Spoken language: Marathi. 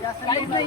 नाही.